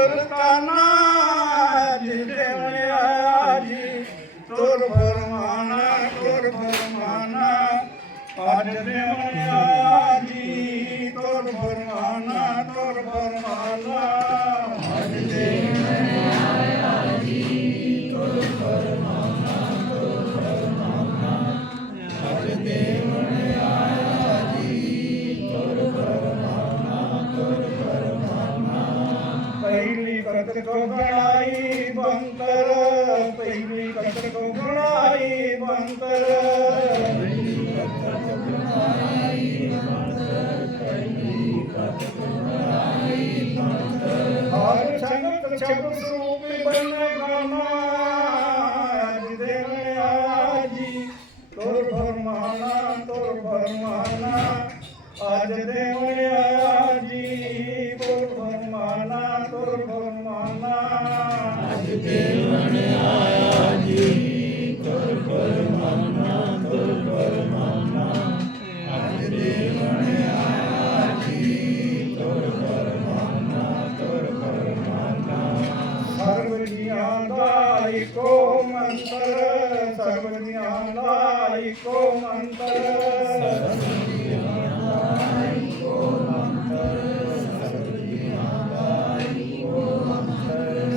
ਸੁਲਤਾਨਾ ਜਿਵੇਂ ਆਜੀ ਤੁਰ ਫਰਮਾਨਾ ਤੁਰ ਫਰਮਾਨਾ ਅੱਜ ਦੇਵਿਆ कटकोकणाई बंकर पैली कटकोकणाई बंकर। ਦਾ ਇੱਕੋ ਮੰਤਰ ਸਰਬ ਜੀਆਂ ਦਾ ਇੱਕੋ ਮੰਤਰ।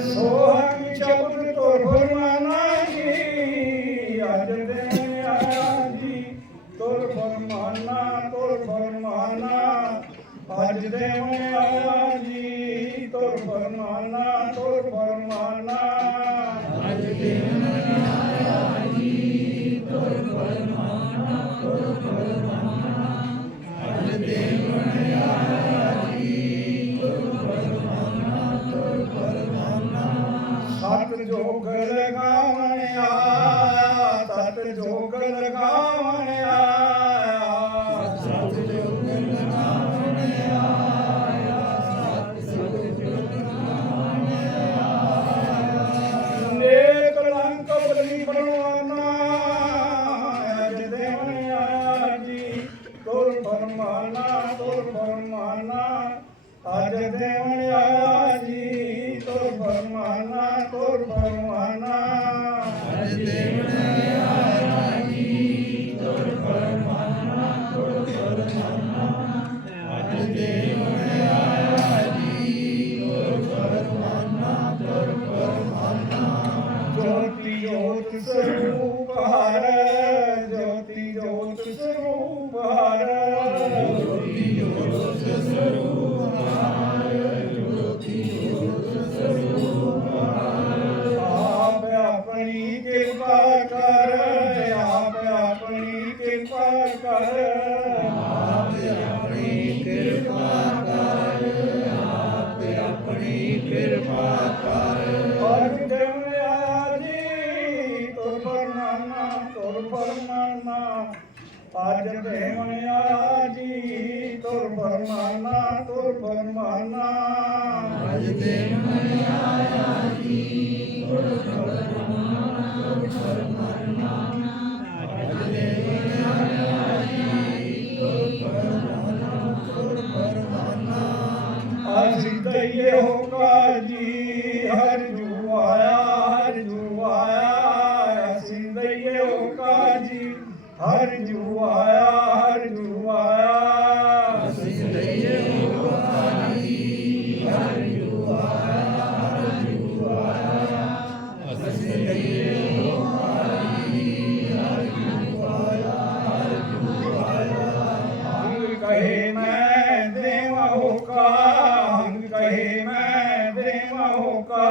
ਸੋਹਣ ਸ਼ਬਦ ਤੋਂ ਫਰਮਾਨਾ ਜੀ ਅੱਜ ਦੇ ਆਇਆ ਜੀ ਤੁਰ ਫਰਮਾਨਾ ਤੁਰ ਫਰਮਾਨਾ ਅੱਜ ਦੇ ਆਇਆ ਜੀ ਤੁਰ ਫਰਮਾਨਾ ਤੁਰ ਫਰਮਾਨਾ ਸਤ ਜੋਗ ਲਗਾਵਣਿਆ ਸਤ ਜੋਗ ਲਗਾਵਣਿਆ ਤੁਰ ਫਰਮਾਨਾ ਤੁਰ ਫਰਮਾਨਾ ਅਜ ਦੇਵਣਿਆ ਜੀ ਤੁਰ ਫਰਮਾਨਾ ਤੁਰ ਫਰਮਾਨਾ ਅਜ ਜੋਤੀ ਫਰਮਾਨਾ ਤੁਰ ਫਰਮਾਨਾ ਅੱਜ ਦੇਵਿਆ ਜੀ ਤੁਰ ਫਰਮਾਨਾ ਤੁਰ ਫਰਮਾਨਾ ਅੱਜ ਅਸੀਂ